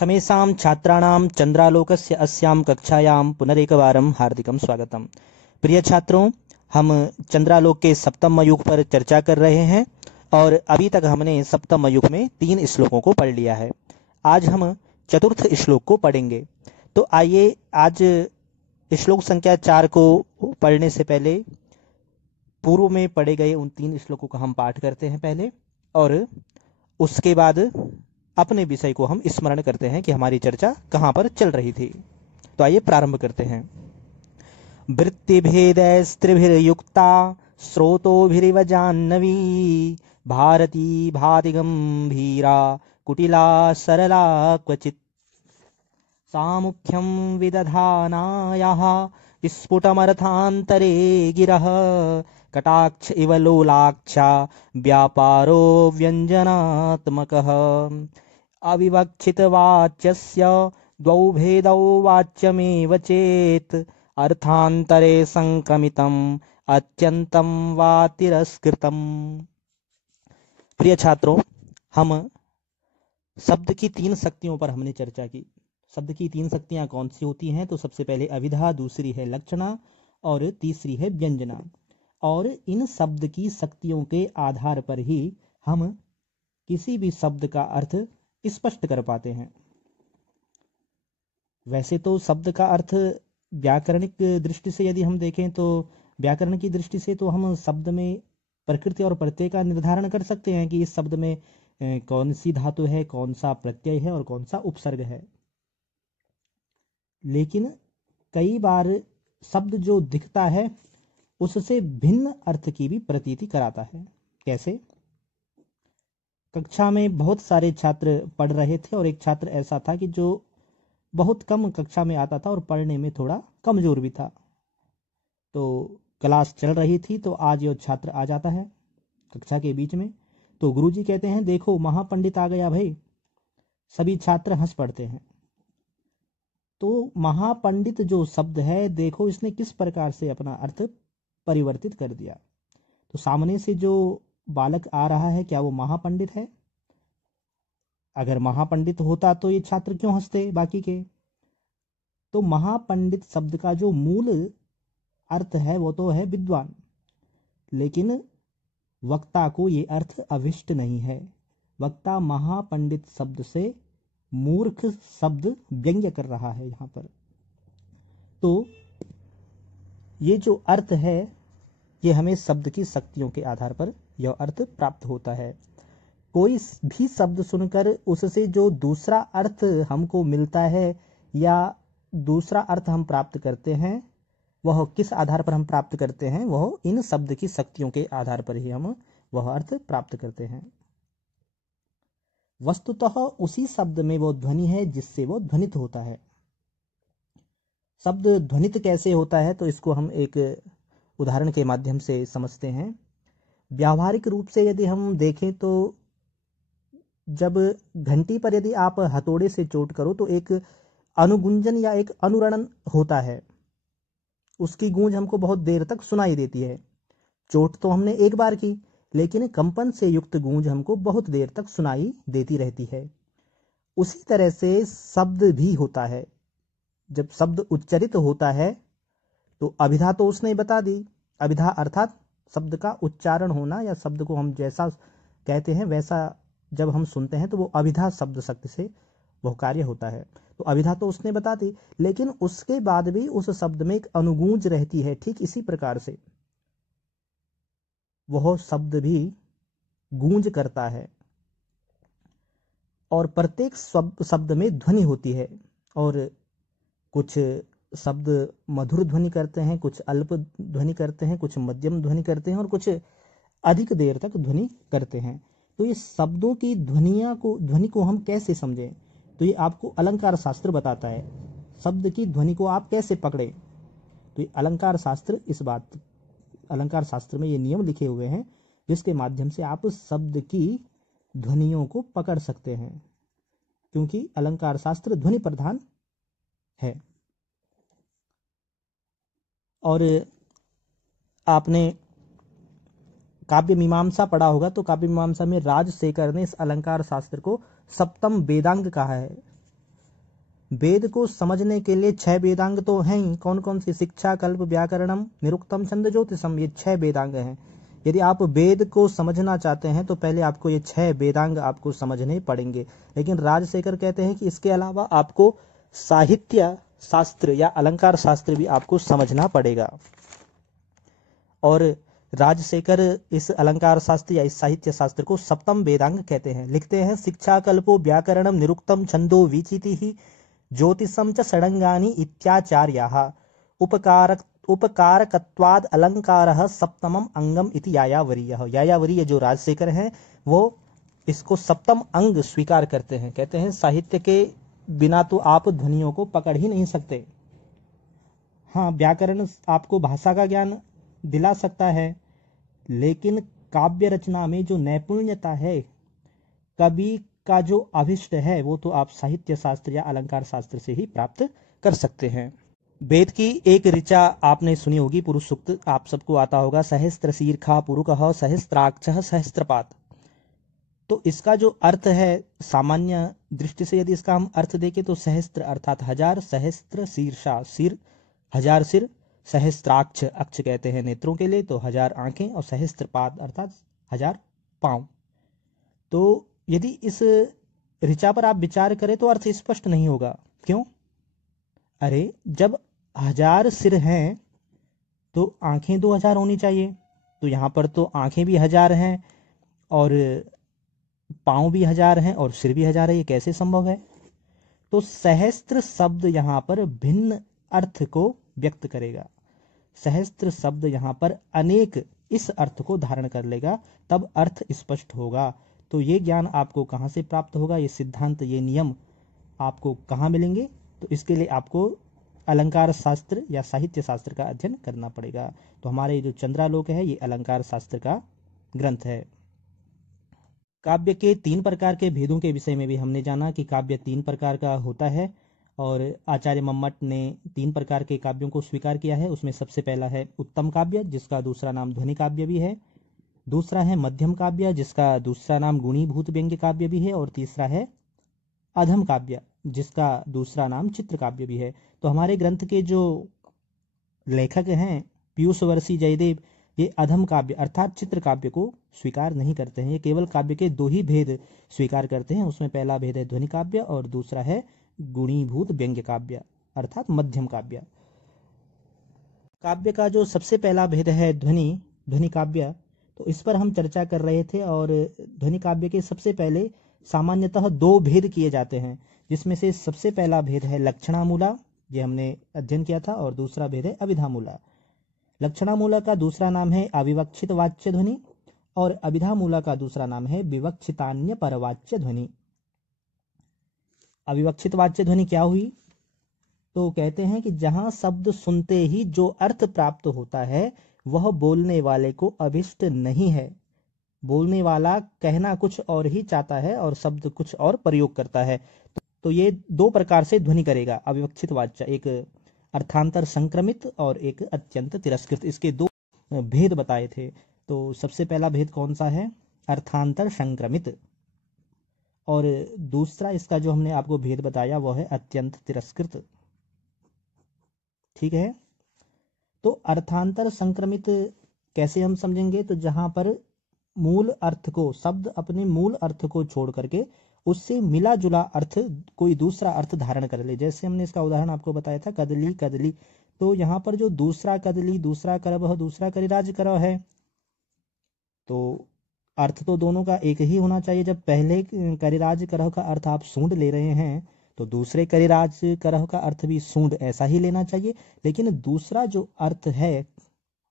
समेषां छात्राणां चंद्रालोकस्य अस्यां कक्षायां पुनरेकवारं हार्दिकं स्वागतम। प्रिय छात्रों, हम चंद्रालोक के सप्तम युग पर चर्चा कर रहे हैं और अभी तक हमने सप्तम युग में 3 श्लोकों को पढ़ लिया है। आज हम चतुर्थ श्लोक को पढ़ेंगे। तो आइए आज श्लोक संख्या 4 को पढ़ने से पहले पूर्व में पढ़े गए उन 3 श्लोकों का हम पाठ करते हैं पहले, और उसके बाद अपने विषय को हम स्मरण करते हैं कि हमारी चर्चा कहाँ पर चल रही थी। तो आइए प्रारंभ करते हैं। वृत्तिभेदैस्त्रिभिर्युक्ता स्रोतोभिरिव जाह्नवी भारती भाति गंभीरा कुटिला सरला क्वचित् सामुख्यं विदधानायाः स्फुटमर्थान्तरे गिरः कटाक्ष इव लोलाक्षा व्यापारो व्यञ्जनात्मकः अविवक्षितवाच्यस्य द्वौ भेदौ वाच्यमेव चेत् अर्थान्तरे संक्रमितम् अत्यन्तं वा तिरस्कृतम्। प्रिय छात्रों, हम शब्द की 3 शक्तियों पर हमने चर्चा की। शब्द की 3 शक्तियां कौन सी होती हैं? तो सबसे पहले अभिधा, दूसरी है लक्षणा और तीसरी है व्यंजना। और इन शब्द की शक्तियों के आधार पर ही हम किसी भी शब्द का अर्थ स्पष्ट कर पाते हैं। वैसे तो शब्द का अर्थ व्याकरणिक दृष्टि से यदि हम देखें तो व्याकरण की दृष्टि से तो हम शब्द में प्रकृति और प्रत्यय का निर्धारण कर सकते हैं कि इस शब्द में कौन सी धातु है, कौन सा प्रत्यय है और कौन सा उपसर्ग है। लेकिन कई बार शब्द जो दिखता है उससे भिन्न अर्थ की भी प्रतीति कराता है। कैसे? कक्षा में बहुत सारे छात्र पढ़ रहे थे और एक छात्र ऐसा था कि जो बहुत कम कक्षा में आता था और पढ़ने में थोड़ा कमजोर भी था। तो क्लास चल रही थी तो आज यह छात्र आ जाता है कक्षा के बीच में, तो गुरुजी कहते हैं देखो महापंडित आ गया भाई। सभी छात्र हंस पड़ते हैं। तो महापंडित जो शब्द है, देखो इसने किस प्रकार से अपना अर्थ परिवर्तित कर दिया। तो सामने से जो बालक आ रहा है, क्या वो महापंडित है? अगर महापंडित होता तो ये छात्र क्यों हंसते बाकी के? तो महापंडित शब्द का जो मूल अर्थ है वो तो है विद्वान, लेकिन वक्ता को ये अर्थ अभिष्ट नहीं है। वक्ता महापंडित शब्द से मूर्ख शब्द व्यंग्य कर रहा है यहाँ पर। तो ये जो अर्थ है ये हमें शब्द की शक्तियों के आधार पर यह अर्थ प्राप्त होता है। कोई भी शब्द सुनकर उससे जो दूसरा अर्थ हमको मिलता है या दूसरा अर्थ हम प्राप्त करते हैं, वह किस आधार पर हम प्राप्त करते हैं? वह इन शब्द की शक्तियों के आधार पर ही हम वह अर्थ प्राप्त करते हैं। वस्तुतः उसी शब्द में वो ध्वनि है जिससे वो ध्वनित होता है। शब्द ध्वनित कैसे होता है? तो इसको हम एक उदाहरण के माध्यम से समझते हैं। व्यावहारिक रूप से यदि हम देखें तो जब घंटी पर यदि आप हथौड़े से चोट करो तो एक अनुगुंजन या एक अनुरणन होता है। उसकी गूंज हमको बहुत देर तक सुनाई देती है। चोट तो हमने एक बार की, लेकिन कंपन से युक्त गूंज हमको बहुत देर तक सुनाई देती रहती है। उसी तरह से शब्द भी होता है। जब शब्द उच्चरित होता है तो अभिधा तो उसने बता दी। अभिधा अर्थात शब्द का उच्चारण होना, या शब्द को हम जैसा कहते हैं वैसा जब हम सुनते हैं तो वो अभिधा शब्द शक्ति से वह कार्य होता है। तो अभिधा तो उसने बता दी, लेकिन उसके बाद भी उस शब्द में एक अनुगूंज रहती है। ठीक इसी प्रकार से वह शब्द भी गूंज करता है और प्रत्येक शब्द में ध्वनि होती है। और कुछ शब्द मधुर ध्वनि करते हैं, कुछ अल्प ध्वनि करते हैं, कुछ मध्यम ध्वनि करते हैं और कुछ अधिक देर तक ध्वनि करते हैं। तो ये शब्दों की ध्वनि को हम कैसे समझें? तो ये आपको अलंकार शास्त्र बताता है। शब्द की ध्वनि को आप कैसे पकड़े? तो ये अलंकार शास्त्र में ये नियम लिखे हुए हैं जिसके माध्यम से आप शब्द की ध्वनियों को पकड़ सकते हैं, क्योंकि अलंकार शास्त्र ध्वनि प्रधान है। और आपने काव्य मीमांसा पढ़ा होगा, तो काव्य मीमांसा में राजशेखर ने इस अलंकार शास्त्र को सप्तम वेदांग कहा है। वेद को समझने के लिए 6 वेदांग तो हैं ही। कौन कौन सी? शिक्षा, कल्प, व्याकरणम, निरुक्तम, छंद, ज्योतिषम, ये 6 वेदांग हैं। यदि आप वेद को समझना चाहते हैं तो पहले आपको ये 6 वेदांग आपको समझने पड़ेंगे। लेकिन राजशेखर कहते हैं कि इसके अलावा आपको साहित्य शास्त्र या अलंकार शास्त्र भी आपको समझना पड़ेगा। और राजशेखर इस अलंकार शास्त्र या इस साहित्य शास्त्र को सप्तम वेदांग कहते हैं। लिखते हैं, शिक्षा कल्पो व्याकरणम निरुक्तम छंदो वीचिति ज्योतिषम च षडंगानि इत्याचार्याः उपकारकत्वाद अलंकारः सप्तमम अंगम इति यायावरीयः। यायावरीय जो राजशेखर हैं वो इसको सप्तम अंग स्वीकार करते हैं। कहते हैं साहित्य के बिना तो आप ध्वनियों को पकड़ ही नहीं सकते। हाँ, व्याकरण आपको भाषा का ज्ञान दिला सकता है, लेकिन काव्य रचना में जो नैपुण्यता है, कवि का जो अभिष्ट है, वो तो आप साहित्य शास्त्र या अलंकार शास्त्र से ही प्राप्त कर सकते हैं। वेद की एक ऋचा आपने सुनी होगी, पुरुष सूक्त, आप सबको आता होगा, सहस्त्र शीर्षा पुरुकः सहस्त्राक्षः सहस्त्रपात। तो इसका जो अर्थ है सामान्य दृष्टि से यदि इसका हम अर्थ देखें तो सहस्त्र अर्थात 1000, सहस्त्र शीर्षा सिर 1000 सिर, सहस्त्राक्ष अक्ष कहते हैं नेत्रों के लिए, तो 1000 आंखें, और सहस्त्रपाद अर्थात 1000 पांव। तो यदि इस ऋचा पर आप विचार करें तो अर्थ स्पष्ट नहीं होगा। क्यों? अरे जब 1000 सिर हैं तो आंखें 2000 होनी चाहिए, तो यहां पर तो आंखें भी 1000 हैं और पांव भी 1000 हैं और सिर भी 1000 है, ये कैसे संभव है? तो सहस्त्र शब्द यहां पर भिन्न अर्थ को व्यक्त करेगा। सहस्त्र शब्द यहां पर अनेक इस अर्थ को धारण कर लेगा, तब अर्थ स्पष्ट होगा। तो ये ज्ञान आपको कहां से प्राप्त होगा? ये सिद्धांत, ये नियम आपको कहां मिलेंगे? तो इसके लिए आपको अलंकार शास्त्र या साहित्य शास्त्र का अध्ययन करना पड़ेगा। तो हमारे जो चंद्रालोक है ये अलंकार शास्त्र का ग्रंथ है। काव्य के 3 प्रकार के भेदों के विषय में भी हमने जाना कि काव्य 3 प्रकार का होता है, और आचार्य मम्मट ने 3 प्रकार के काव्यों को स्वीकार किया है। उसमें सबसे पहला है उत्तम काव्य, जिसका दूसरा नाम ध्वनि काव्य भी है। दूसरा है मध्यम काव्य, जिसका दूसरा नाम गुणीभूत व्यंग्य काव्य भी है। और तीसरा है अधम काव्य, जिसका दूसरा नाम चित्र काव्य भी है। तो हमारे ग्रंथ के जो लेखक हैं पीयूषवर्षी जयदेव, ये अधम काव्य अर्थात चित्र काव्य को स्वीकार नहीं करते हैं। ये केवल काव्य के 2 ही भेद स्वीकार करते हैं। उसमें पहला भेद है ध्वनि काव्य और दूसरा है गुणीभूत व्यंग्य काव्य अर्थात मध्यम काव्य। काव्य का जो सबसे पहला भेद है ध्वनि काव्य, तो इस पर हम चर्चा कर रहे थे। और ध्वनि काव्य के सबसे पहले सामान्यतः 2 भेद किए जाते हैं, जिसमें से सबसे पहला भेद है लक्षणामूला, ये हमने अध्ययन किया था, और दूसरा भेद है अभिधामूला। लक्षणामूला का दूसरा नाम है अविवक्षित वाच्य ध्वनि और अभिधामूला का दूसरा नाम है विवक्षितान्य परवाच्य ध्वनि। अविवक्षित वाच्य ध्वनि क्या हुई? तो कहते हैं कि जहां शब्द सुनते ही जो अर्थ प्राप्त होता है वह बोलने वाले को अभिष्ट नहीं है। बोलने वाला कहना कुछ और ही चाहता है और शब्द कुछ और प्रयोग करता है। तो ये 2 प्रकार से ध्वनि करेगा अविवक्षित वाच्य, एक अर्थांतर संक्रमित और एक अत्यंत तिरस्कृत। इसके 2 भेद बताए थे। तो सबसे पहला भेद कौन सा है? अर्थांतर संक्रमित, और दूसरा इसका जो हमने आपको भेद बताया वो है अत्यंत तिरस्कृत। ठीक है। तो अर्थांतर संक्रमित कैसे हम समझेंगे? तो जहां पर मूल अर्थ को, शब्द अपने मूल अर्थ को छोड़ करके उससे मिला जुला अर्थ कोई दूसरा अर्थ धारण कर ले। जैसे हमने इसका उदाहरण आपको बताया था कदली कदली, तो यहाँ पर जो दूसरा कदली, दूसरा करवह, दूसरा करिराज करव है, तो अर्थ तो दोनों का एक ही होना चाहिए। जब पहले करिराज करह का अर्थ आप सूंड ले रहे हैं तो दूसरे करिराज करह का अर्थ भी सूंड ऐसा ही लेना चाहिए। लेकिन दूसरा जो अर्थ है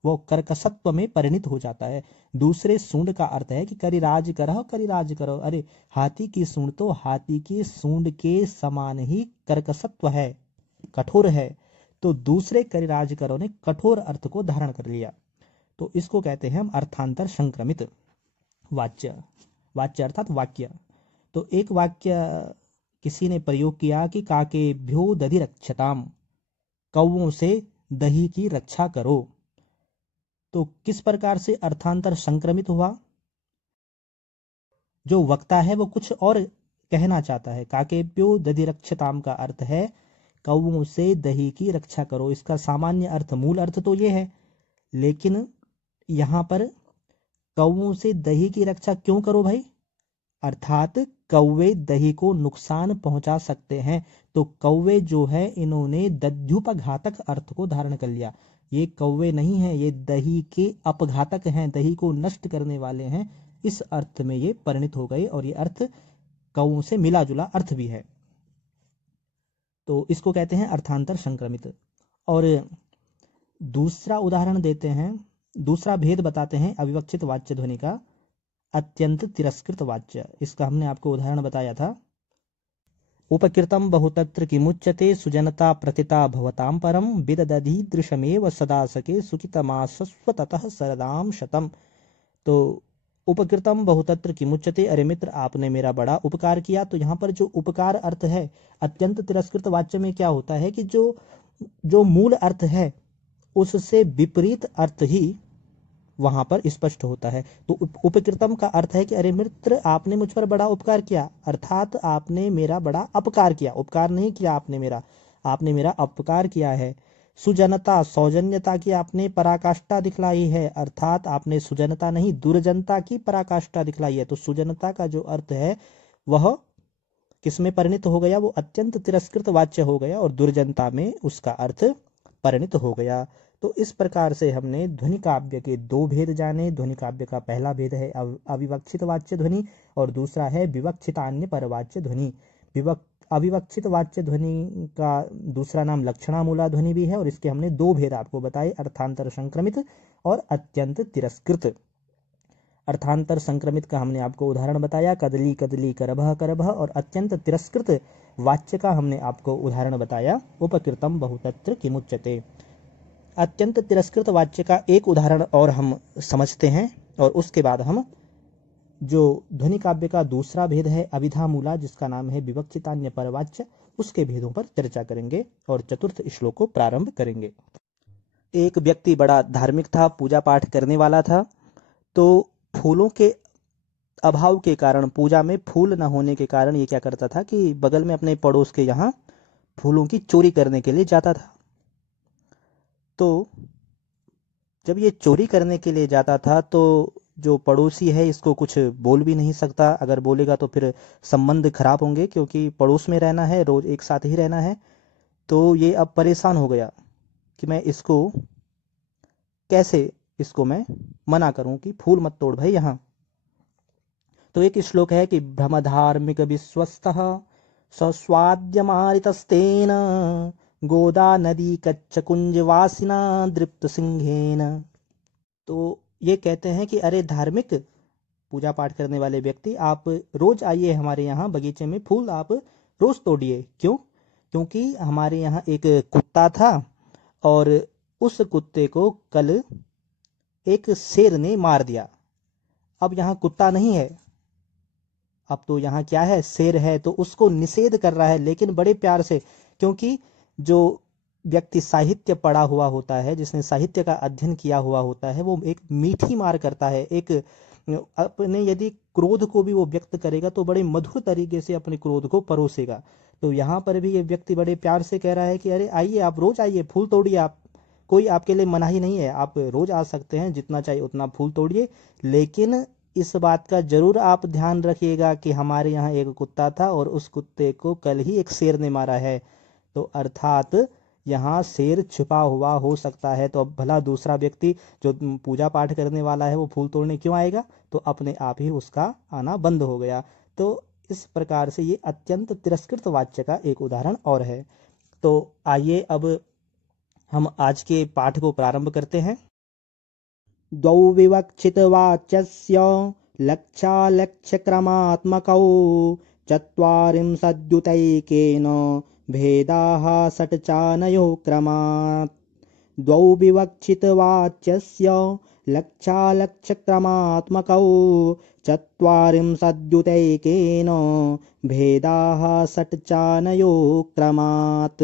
वो कर्कशत्व में परिणित हो जाता है। दूसरे सूंड का अर्थ है कि करिराज करह करिराज करो, अरे हाथी की सूंड तो हाथी की सूंड के समान ही कर्कशत्व है, कठोर है। तो दूसरे करिराज करो ने कठोर अर्थ को धारण कर लिया। तो इसको कहते हैं हम अर्थांतर संक्रमित वाच्य। वाच्य अर्थात वाक्य। तो एक वाक्य किसी ने प्रयोग किया कि काकेभ्यो दधि रक्षताम, कौवों से दही की रक्षा करो। तो किस प्रकार से अर्थांतर संक्रमित हुआ? जो वक्ता है वो कुछ और कहना चाहता है। काकेभ्यो दधि रक्षताम का अर्थ है कौओं से दही की रक्षा करो। इसका सामान्य अर्थ, मूल अर्थ तो ये है, लेकिन यहाँ पर कौओं से दही की रक्षा क्यों करो भाई, अर्थात कौवे दही को नुकसान पहुंचा सकते हैं। तो कौवे जो है इन्होंने दध्युपघातक अर्थ को धारण कर लिया। ये कौवे नहीं है, ये दही के अपघातक हैं, दही को नष्ट करने वाले हैं, इस अर्थ में ये परिणित हो गए और ये अर्थ कौओं से मिला जुला अर्थ भी है। तो इसको कहते हैं अर्थांतर संक्रमित। और दूसरा उदाहरण देते हैं, दूसरा भेद बताते हैं अविवक्षित वाच्य ध्वनि का, अत्यंत तिरस्कृत वाच्य। इसका हमने आपको उदाहरण बताया था। उपकृतम बहुतत्र किमुच्यते सुजनता प्रतिता भवताम परम विदधि दृशमेव सदा सके सुखितमासस्वततः सरदाम शतम। तो उपकृतम बहुतत्र किमुच्यते, अरे मित्र आपने मेरा बड़ा उपकार किया। तो यहाँ पर जो उपकार अर्थ है अत्यंत तिरस्कृत वाच्य में क्या होता है कि जो मूल अर्थ है उससे विपरीत अर्थ ही वहां पर स्पष्ट होता है। तो उपकृतम का अर्थ है कि अरे मित्र आपने मुझ पर बड़ा उपकार किया, अर्थात आपने मेरा बड़ा अपकार किया। उपकार नहीं किया आपने मेरा अपकार किया है। सुजनता, सौजन्यता की आपने पराकाष्ठा दिखलाई है, अर्थात आपने सुजनता नहीं दुर्जनता की पराकाष्ठा दिखलाई है। तो सुजनता का जो अर्थ है वह किसमें परिणित हो गया, वो अत्यंत तिरस्कृत वाच्य हो गया और दुर्जनता में उसका अर्थ परिणित हो गया। तो इस प्रकार से हमने ध्वनि काव्य के दो भेद जाने। ध्वनि काव्य का पहला भेद है अविवक्षित वाच्य ध्वनि और दूसरा है विवक्षितान्य परवाच्य ध्वनि। अविवक्षित वाच्य ध्वनि का दूसरा नाम लक्षणामूला ध्वनि भी है और इसके हमने दो भेद आपको बताए, अर्थांतर संक्रमित और अत्यंत तिरस्कृत। अर्थांतर संक्रमित का हमने आपको उदाहरण बताया, कदली कदली करभः करभः, और अत्यंत तिरस्कृत वाच्य का हमने आपको उदाहरण बताया, उपकृतम बहुतत्र किमुच्यते। अत्यंत तिरस्कृत वाच्य का एक उदाहरण और हम समझते हैं और उसके बाद हम जो ध्वनि काव्य का दूसरा भेद है अविधामूला, जिसका नाम है विवक्षितान्य परवाच्य, उसके भेदों पर चर्चा करेंगे और चतुर्थ श्लोक को प्रारंभ करेंगे। एक व्यक्ति बड़ा धार्मिक था, पूजा पाठ करने वाला था। तो फूलों के अभाव के कारण, पूजा में फूल न होने के कारण ये क्या करता था कि बगल में अपने पड़ोस के यहाँ फूलों की चोरी करने के लिए जाता था। तो जब ये चोरी करने के लिए जाता था तो जो पड़ोसी है इसको कुछ बोल भी नहीं सकता, अगर बोलेगा तो फिर संबंध खराब होंगे, क्योंकि पड़ोस में रहना है, रोज एक साथ ही रहना है। तो ये अब परेशान हो गया कि मैं इसको मैं मना करूं कि फूल मत तोड़ भाई यहाँ। तो एक श्लोक है कि भ्रमधार्मिक विश्वस्तः सस्वाद्यमारितस्तेन गोदा नदी कच्च कुंजवासिना दृप्त सिंहेन। तो ये कहते हैं कि अरे धार्मिक पूजा पाठ करने वाले व्यक्ति, आप रोज आइए हमारे यहाँ बगीचे में, फूल आप रोज तोड़िए। क्यों? क्योंकि हमारे यहाँ एक कुत्ता था और उस कुत्ते को कल एक शेर ने मार दिया। अब यहाँ कुत्ता नहीं है, अब तो यहाँ क्या है, शेर है। तो उसको निषेध कर रहा है, लेकिन बड़े प्यार से, क्योंकि जो व्यक्ति साहित्य पढ़ा हुआ होता है, जिसने साहित्य का अध्ययन किया हुआ होता है, वो एक मीठी मार करता है। एक अपने यदि क्रोध को भी वो व्यक्त करेगा तो बड़े मधुर तरीके से अपने क्रोध को परोसेगा। तो यहाँ पर भी ये व्यक्ति बड़े प्यार से कह रहा है कि अरे आइए, आप रोज आइए, फूल तोड़िए, आप, कोई आपके लिए मनाही नहीं है, आप रोज आ सकते हैं, जितना चाहिए उतना फूल तोड़िए। लेकिन इस बात का जरूर आप ध्यान रखिएगा कि हमारे यहाँ एक कुत्ता था और उस कुत्ते को कल ही एक शेर ने मारा है। तो अर्थात यहाँ शेर छुपा हुआ हो सकता है। तो अब भला दूसरा व्यक्ति जो पूजा पाठ करने वाला है वो फूल तोड़ने क्यों आएगा? तो अपने आप ही उसका आना बंद हो गया। तो इस प्रकार से ये अत्यंत तिरस्कृत वाच्य का एक उदाहरण और है। तो आइए अब हम आज के पाठ को प्रारंभ करते हैं। द्वौ विवक्षित वाच्यस्य लक्ष्यालक्ष्यक्रमात्मकौ चत्वारिंशद्युतैकेन भेदाः षट्चानयो क्रमात्। द्वौ विवक्षित वाच्यस्य लक्ष्यालक्ष्यक्रमात्मकौ चत्वारिंशद्युतैकेन भेदाः षट्चानयो क्रमात्।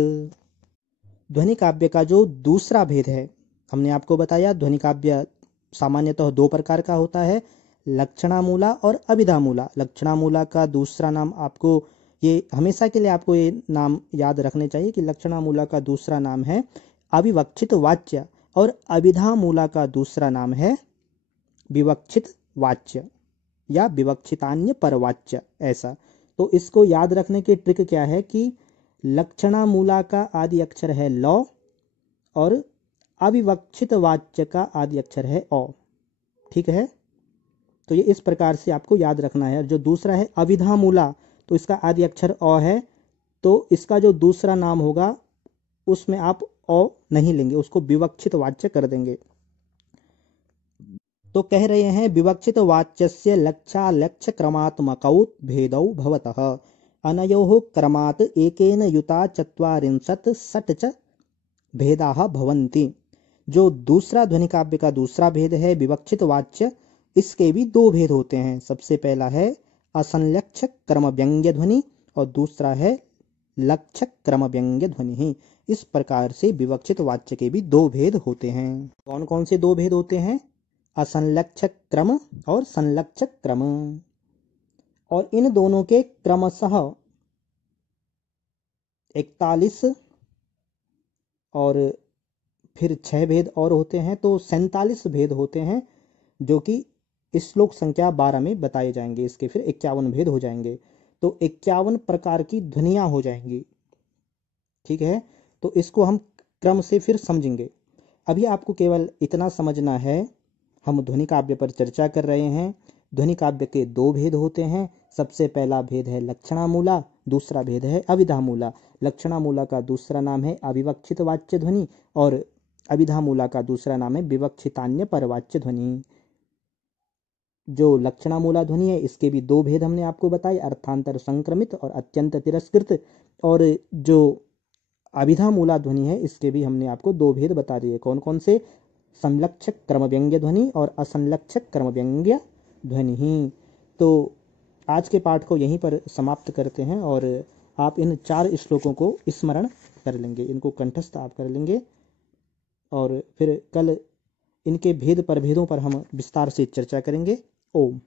ध्वनि काव्य का जो दूसरा भेद है, हमने आपको बताया ध्वनि काव्य सामान्यतः दो प्रकार का होता है, लक्षणामूला और अभिधामूला। लक्षणामूला का दूसरा नाम आपको, ये हमेशा के लिए आपको ये नाम याद रखने चाहिए कि लक्षणामूला का दूसरा नाम है अविवक्षित वाच्य और अभिधामूला का दूसरा नाम है विवक्षित वाच्य या विवक्षितान्य परवाच्य, ऐसा। तो इसको याद रखने की ट्रिक क्या है कि लक्षणामूला का आदि अक्षर है लौ और अविवक्षित वाच्य का आदि अक्षर है औ। ठीक है, तो ये इस प्रकार से आपको याद रखना है। और जो दूसरा है अभिधामूला, तो इसका आदि अक्षर अ है, तो इसका जो दूसरा नाम होगा उसमें आप अ नहीं लेंगे, उसको विवक्षित वाच्य कर देंगे। तो कह रहे हैं विवक्षित वाच्यस्य लक्षालक्ष्य क्रमात्मकौ भेदौ भवतः अनयोः क्रमात् एकेन युता चत्वारिंशत् षट् च भेदाः भवन्ति। जो दूसरा ध्वनि काव्य का दूसरा भेद है विवक्षित वाच्य, इसके भी दो भेद होते हैं। सबसे पहला है असंलक्ष्य क्रम व्यंग्य ध्वनि और दूसरा है लक्ष्य क्रम व्यंग्य ध्वनि। इस प्रकार से विवक्षित वाच्य के भी दो भेद होते हैं। कौन कौन से दो भेद होते हैं? असंलक्ष्य क्रम और संलक्ष्य क्रम। और इन दोनों के क्रमशः 41 और फिर 6 भेद और होते हैं, तो 47 भेद होते हैं, जो कि श्लोक संख्या 12 में बताए जाएंगे। इसके फिर 51 भेद हो जाएंगे, तो 51 प्रकार की ध्वनियां हो जाएंगी। ठीक है, तो इसको हम क्रम से फिर समझेंगे। अभी आपको केवल इतना समझना है, हम ध्वनि काव्य पर चर्चा कर रहे हैं। ध्वनि काव्य के दो भेद होते हैं। सबसे पहला भेद है लक्षणामूला, दूसरा भेद है अभिधामूला। लक्षणामूला का दूसरा नाम है अविवक्षित वाच्य ध्वनि और अभिधामूला का दूसरा नाम है विवक्षितान्य परवाच्य ध्वनि। जो लक्षणामूला ध्वनि है इसके भी दो भेद हमने आपको बताए, अर्थांतर संक्रमित और अत्यंत तिरस्कृत। और जो अभिधामूला ध्वनि है इसके भी हमने आपको दो भेद बता दिए। कौन कौन से? संलक्षक क्रम व्यंग्य ध्वनि और असंलक्षक क्रम व्यंग्य ध्वनि। तो आज के पाठ को यहीं पर समाप्त करते हैं और आप इन 4 श्लोकों को स्मरण कर लेंगे, इनको कंठस्थ आप कर लेंगे और फिर कल इनके भेद पर भेदों पर हम विस्तार से चर्चा करेंगे। ओम।